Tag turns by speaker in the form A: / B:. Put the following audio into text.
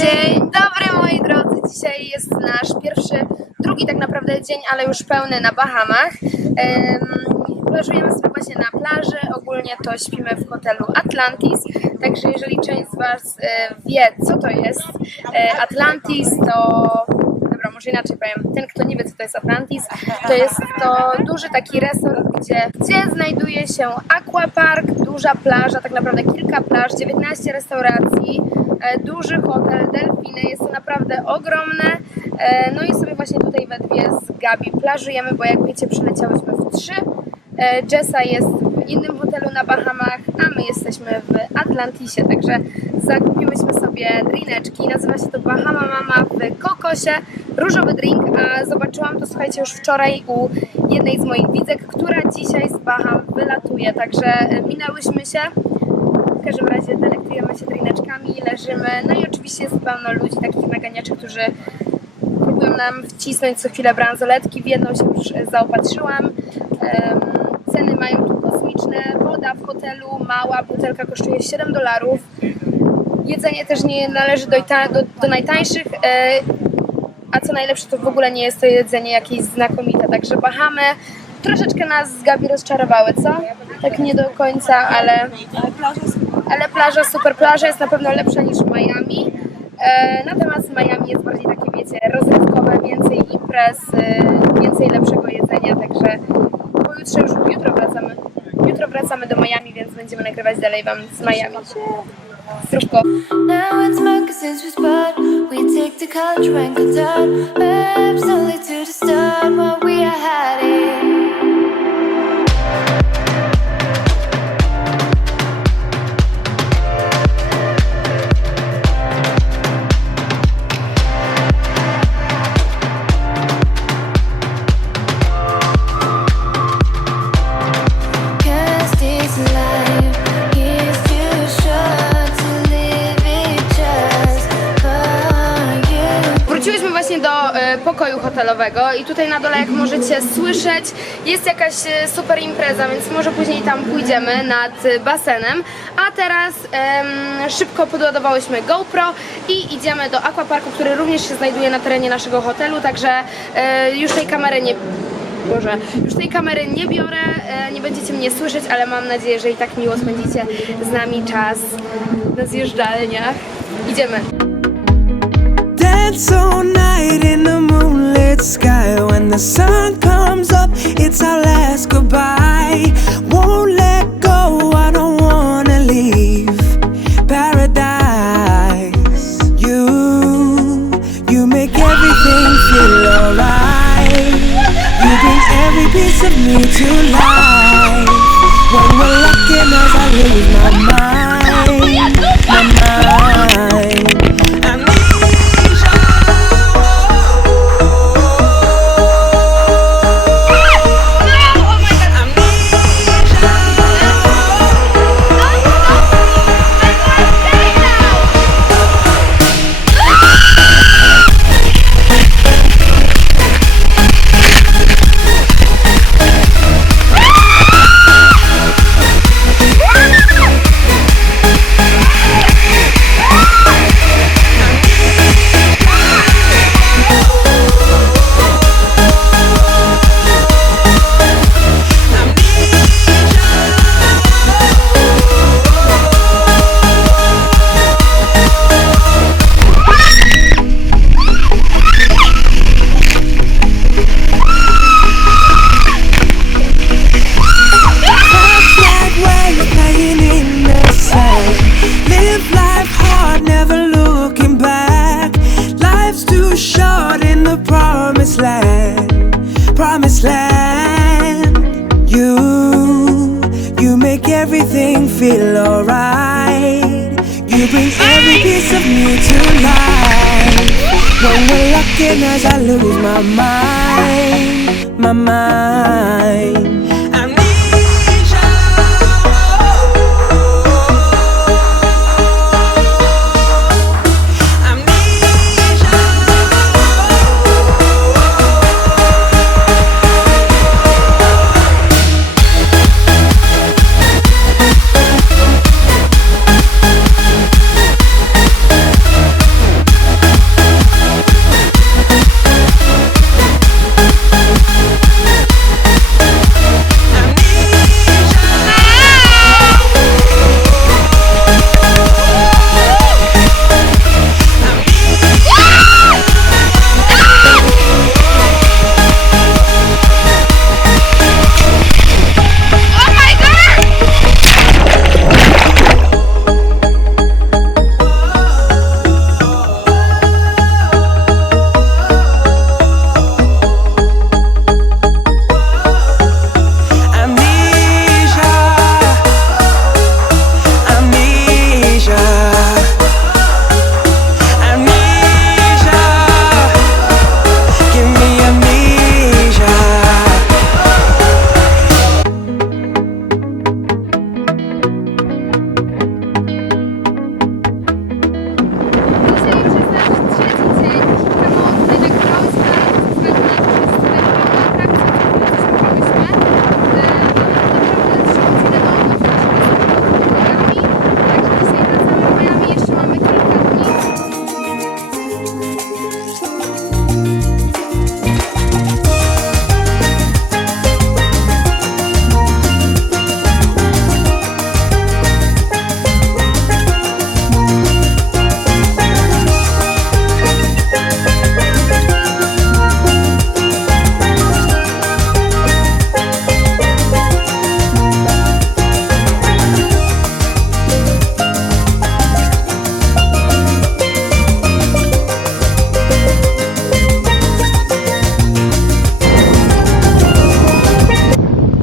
A: Dzień dobry moi drodzy, dzisiaj jest nasz pierwszy, drugi tak naprawdę dzień, ale już pełny na Bahamach. Um, plażujemy sobie właśnie na plaży, ogólnie to śpimy w hotelu Atlantis, także jeżeli część z Was e, wie co to jest e, Atlantis, to może inaczej powiem, ten kto nie wie, co to jest Atlantis, to jest to duży taki resort, gdzie, gdzie znajduje się aquapark, duża plaża, tak naprawdę kilka plaż, 19 restauracji, e, duży hotel, delfiny, jest to naprawdę ogromne. E, No i sobie właśnie tutaj we dwie z Gabi plażujemy, bo jak wiecie, przyleciałyśmy w trzy. E, Jessa jest w innym hotelu na Bahamach, a my jesteśmy w Atlantisie, także zakupiłyśmy sobie drineczki. Nazywa się to Bahama Mama w kokosie, różowy drink, a zobaczyłam to, słuchajcie, już wczoraj u jednej z moich widzek, która dzisiaj z Baham wylatuje, także e, minęłyśmy się. W każdym razie delektujemy się drineczkami, leżymy, no i oczywiście jest pełno ludzi, takich naganiaczy, którzy próbują nam wcisnąć co chwilę bransoletki. W jedną się już e, zaopatrzyłam. Ceny mają tu kosmiczne. Woda w hotelu, mała butelka kosztuje 7 dolarów. Jedzenie też nie należy do, do, do najtańszych. e, A co najlepsze, to w ogóle nie jest to jedzenie jakieś znakomite. Także Bahamy troszeczkę nas z Gabi rozczarowały, co? Tak nie do końca, ale ale plaża, super plaża jest na pewno lepsza niż Miami. E, natomiast Miami jest bardziej takie, wiecie, rozrywkowe, więcej imprez, e, więcej lepszego jedzenia, także pojutrze już, jutro wracamy. Jutro wracamy do Miami, więc będziemy nagrywać dalej Wam z Miami. Zdrówko.
B: Now it's moccasins we spot. We take the rank and dot. Maps only to the
A: pokoju hotelowego i tutaj na dole, jak możecie słyszeć, jest jakaś e, super impreza, więc może później tam pójdziemy nad basenem. A teraz em, szybko podładowałyśmy GoPro i idziemy do aquaparku, który również się znajduje na terenie naszego hotelu, także e, już tej kamery nie Boże, już tej kamery nie biorę, e, nie będziecie mnie słyszeć, ale mam nadzieję, że i tak miło spędzicie z nami czas na zjeżdżalniach. Idziemy.
C: Dance all night in the moonlit sky. When the sun comes up, it's our last goodbye. Won't let go, I don't wanna leave paradise. You, you make everything feel alright. You bring every piece of me to life. When we're looking as I lose my mind, everything feel alright. You bring every piece of me to life. When we're looking as I lose my mind, my mind.